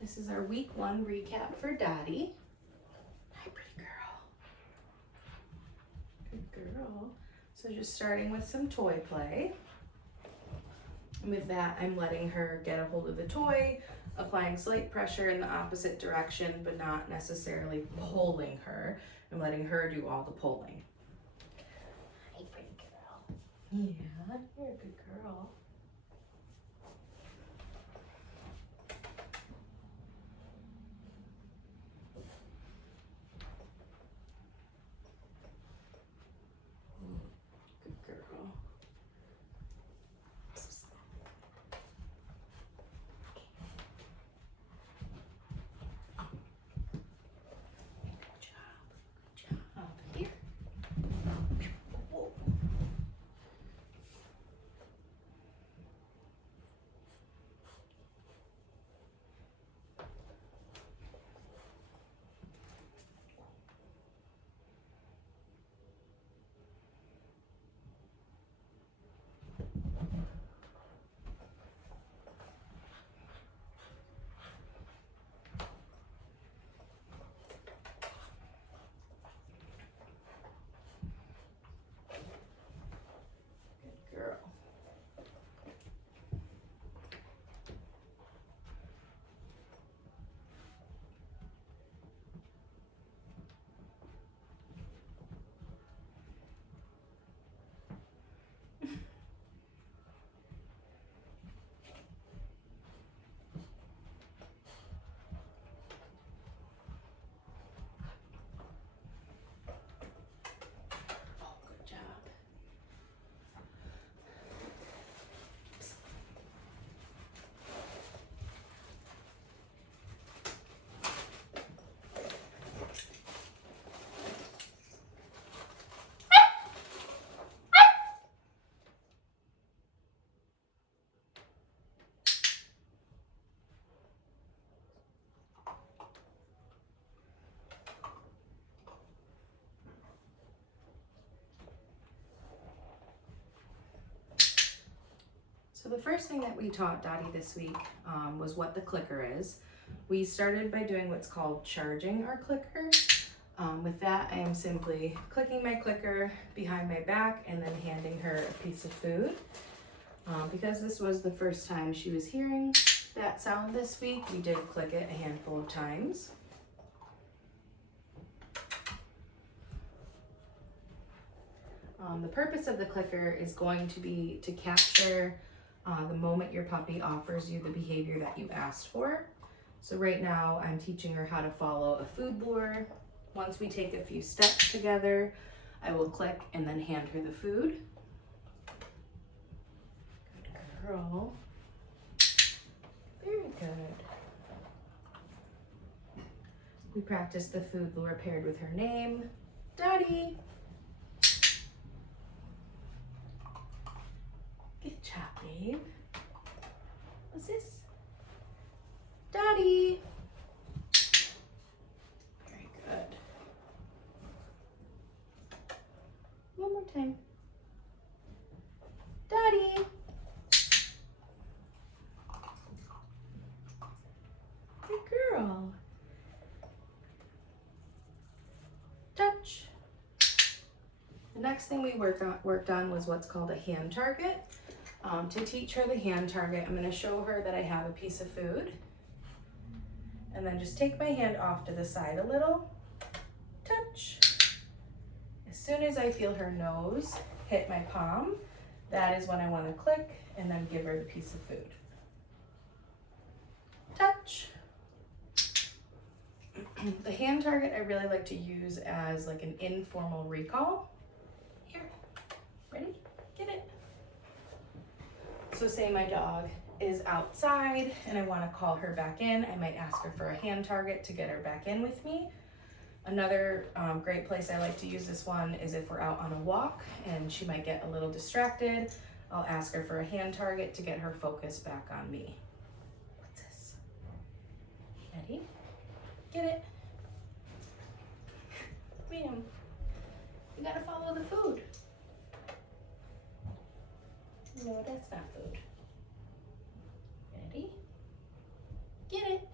This is our week 1 recap for Dottie. Hi, pretty girl. Good girl. So just starting with some toy play. And with that, I'm letting her get a hold of the toy, applying slight pressure in the opposite direction, but not necessarily pulling her. I'm letting her do all the pulling. Hi, pretty girl. Yeah, you're a good girl. Good girl. Good job. Here. Whoa. Girl. Oh, good job. So the first thing that we taught Dottie this week was what the clicker is. We started by doing what's called charging our clicker. With that, I am simply clicking my clicker behind my back and then handing her a piece of food. Because this was the first time she was hearing that sound this week, we did click it a handful of times. The purpose of the clicker is going to be to capture the moment your puppy offers you the behavior that you asked for. So right now I'm teaching her how to follow a food lure. Once we take a few steps together, I will click and then hand her the food. Good girl. Very good. We practiced the food lure paired with her name, Dottie. Good job, babe. What's this? Dottie. Very good. One more time. Dottie. Good girl. Touch. The next thing we worked on was what's called a hand target. To teach her the hand target, I'm going to show her that I have a piece of food. And then just take my hand off to the side a little. Touch. As soon as I feel her nose hit my palm, that is when I want to click and then give her the piece of food. Touch. The hand target I really like to use as like an informal recall. Here, ready? Get it. So say my dog is outside and I want to call her back in, I might ask her for a hand target to get her back in with me. Another great place I like to use this one is if we're out on a walk and she might get a little distracted. I'll ask her for a hand target to get her focus back on me. What's this? Ready? Get it. Bam. You gotta follow the food. No, that's not food. Ready? Get it.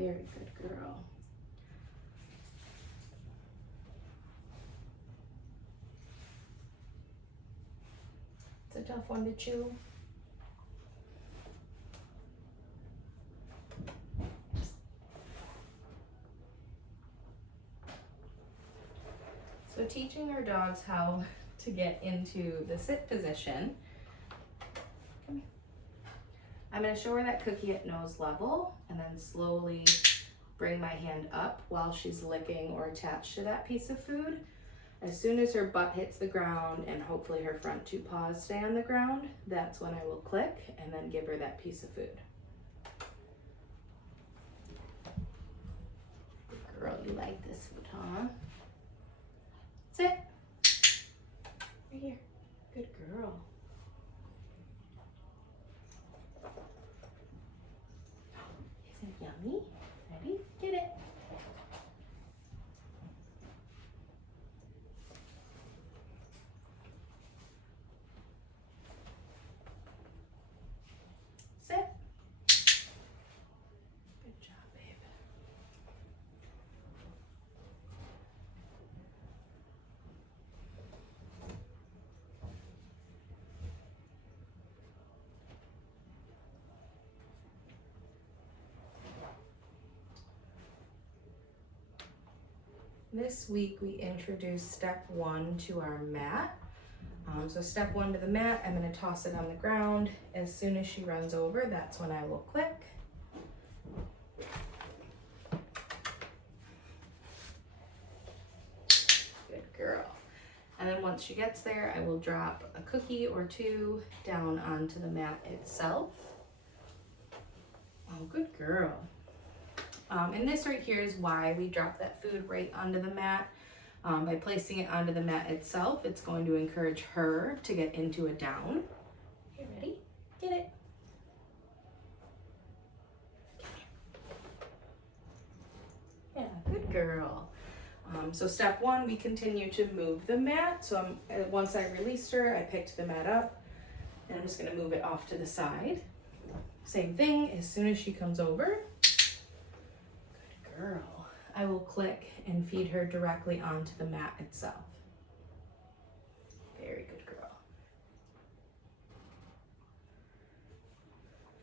Very good girl. It's a tough one to chew. So teaching our dogs how to get into the sit position. Come here. I'm going to show her that cookie at nose level and then slowly bring my hand up while she's licking or attached to that piece of food. As soon as her butt hits the ground and hopefully her front two paws stay on the ground, that's when I will click and then give her that piece of food. Girl, you like this food, huh? Sit. Right here. Good girl. Isn't it yummy? Ready? Get it. Sit. Good job, babe. This week we introduced step 1 to our mat. So step 1 to the mat, I'm going to toss it on the ground. As soon as she runs over, that's when I will click. Good girl. And then once she gets there, I will drop a cookie or 2 down onto the mat itself. Oh, good girl. And this right here is why we drop that food right onto the mat. By placing it onto the mat itself, it's going to encourage her to get into a down. You ready? Get it. Yeah, good girl. So step 1, we continue to move the mat. So once I released her, I picked the mat up and I'm just gonna move it off to the side. Same thing, as soon as she comes over, good girl, I will click and feed her directly onto the mat itself. Very good girl.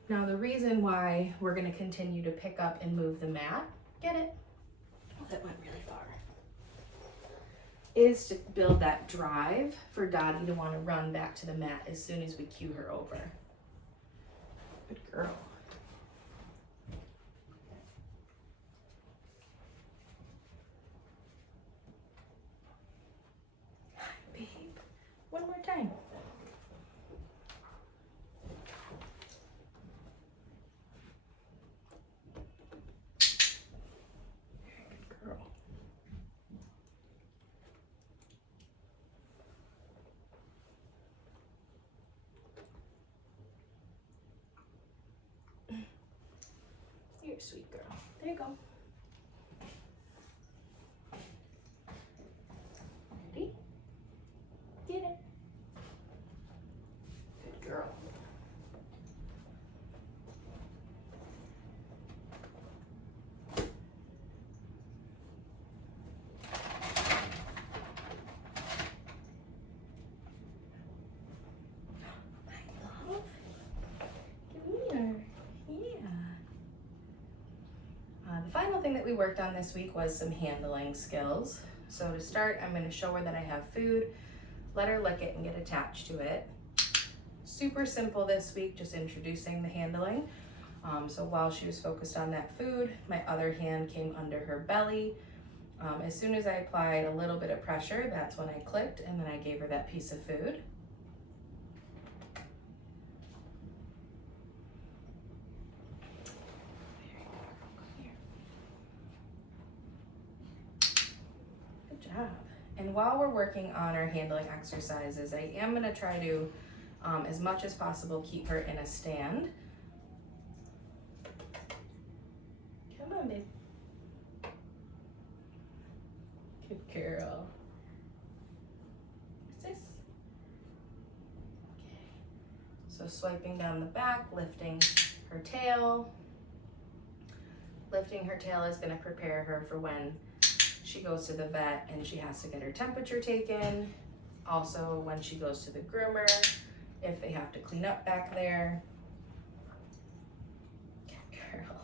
Now the reason why we're gonna continue to pick up and move the mat, get it? Oh, that went really far. Is to build that drive for Dottie to want to run back to the mat as soon as we cue her over. Good girl. Hi, babe. One more time. Good girl. You're a sweet girl. There you go. Ready? Get it. Good girl. My love. Come here. Yeah. The final thing that we worked on this week was some handling skills. So to start, I'm going to show her that I have food, let her lick it and get attached to it. Super simple this week, just introducing the handling. So while she was focused on that food, my other hand came under her belly. As soon as I applied a little bit of pressure, that's when I clicked and then I gave her that piece of food. And while we're working on our handling exercises, I am going to try to, as much as possible, keep her in a stand. Come on, babe. Good girl. What's this? Okay. So swiping down the back, lifting her tail, Lifting her tail is going to prepare her for when she goes to the vet and she has to get her temperature taken. Also when she goes to the groomer, if they have to clean up back there. Good girl.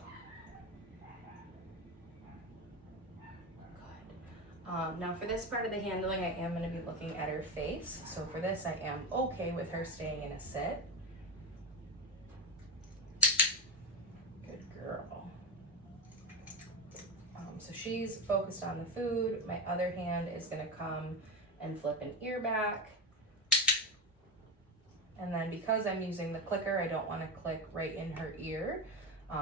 Good. Now for this part of the handling, I am going to be looking at her face. So for this, I am okay with her staying in a sit. Good girl. So she's focused on the food. My other hand is going to come and flip an ear back. And then because I'm using the clicker, I don't want to click right in her ear.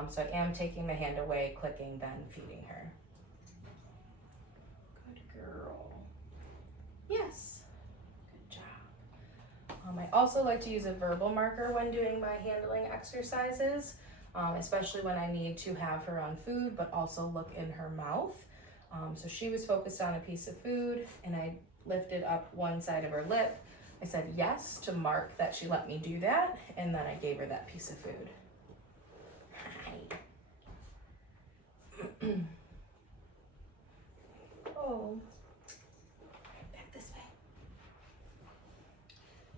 So I am taking my hand away, clicking, then feeding her. Good girl. Yes. Good job. I also like to use a verbal marker when doing my handling exercises, especially when I need to have her on food, but also look in her mouth. So she was focused on a piece of food, and I lifted up one side of her lip. I said yes to mark that she let me do that, and then I gave her that piece of food. Hi. Oh, back this way.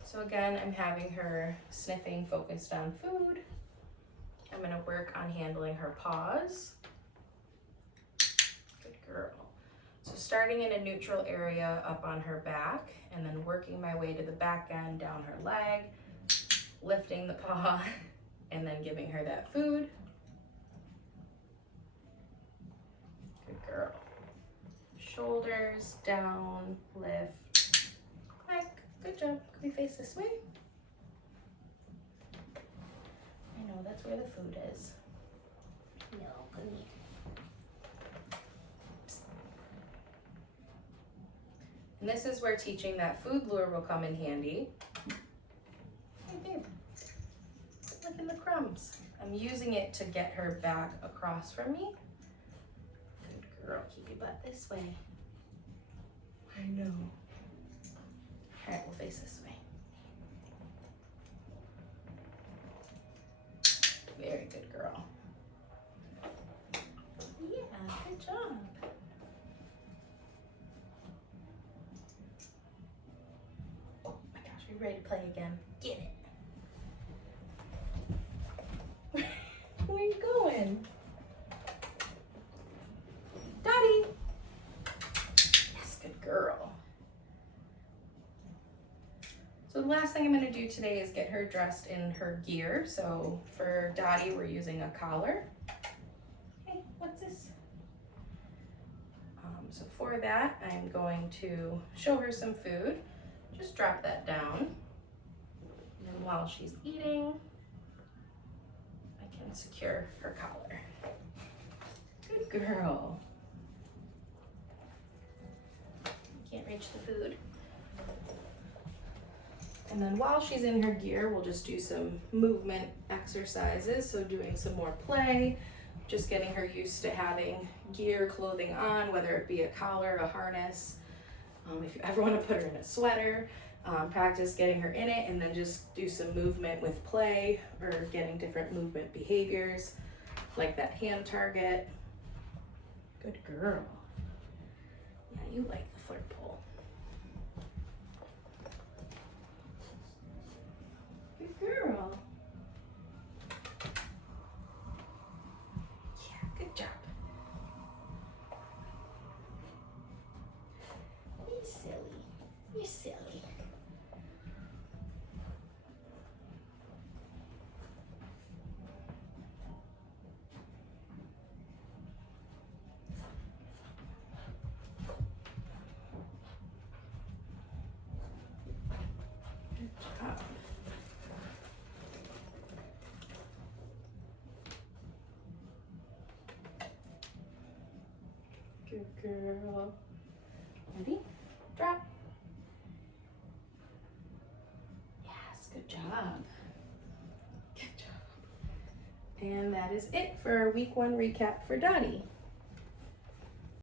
So again, I'm having her sniffing, focused on food. I'm going to work on handling her paws. Good girl. So starting in a neutral area up on her back, and then working my way to the back end, down her leg, lifting the paw, and then giving her that food. Good girl. Shoulders down, lift, click. Good job. Can we face this way? I know, that's where the food is. No, good. And this is where teaching that food lure will come in handy. Hey babe, look at the crumbs. I'm using it to get her back across from me. Good girl, keep your butt this way. I know. All right, we'll face this way. Very good girl. Yeah, good job. Ready to play again. Get it. Where are you going? Dottie. Yes, good girl. So the last thing I'm going to do today is get her dressed in her gear. So for Dottie, we're using a collar. Hey, what's this? So for that, I'm going to show her some food. Just drop that down. And then while she's eating, I can secure her collar. Good girl. Can't reach the food. And then while she's in her gear, we'll just do some movement exercises. So doing some more play, just getting her used to having gear clothing on, whether it be a collar, a harness. If you ever want to put her in a sweater, practice getting her in it, and then just do some movement with play or getting different movement behaviors like that hand target. Good girl. Yeah, you like the flirt pole. Good girl. Yeah, good job. You're silly. You're silly. Good girl. Ready? Drop. Yes, good job. Good job. And that is it for week 1 recap for Dottie.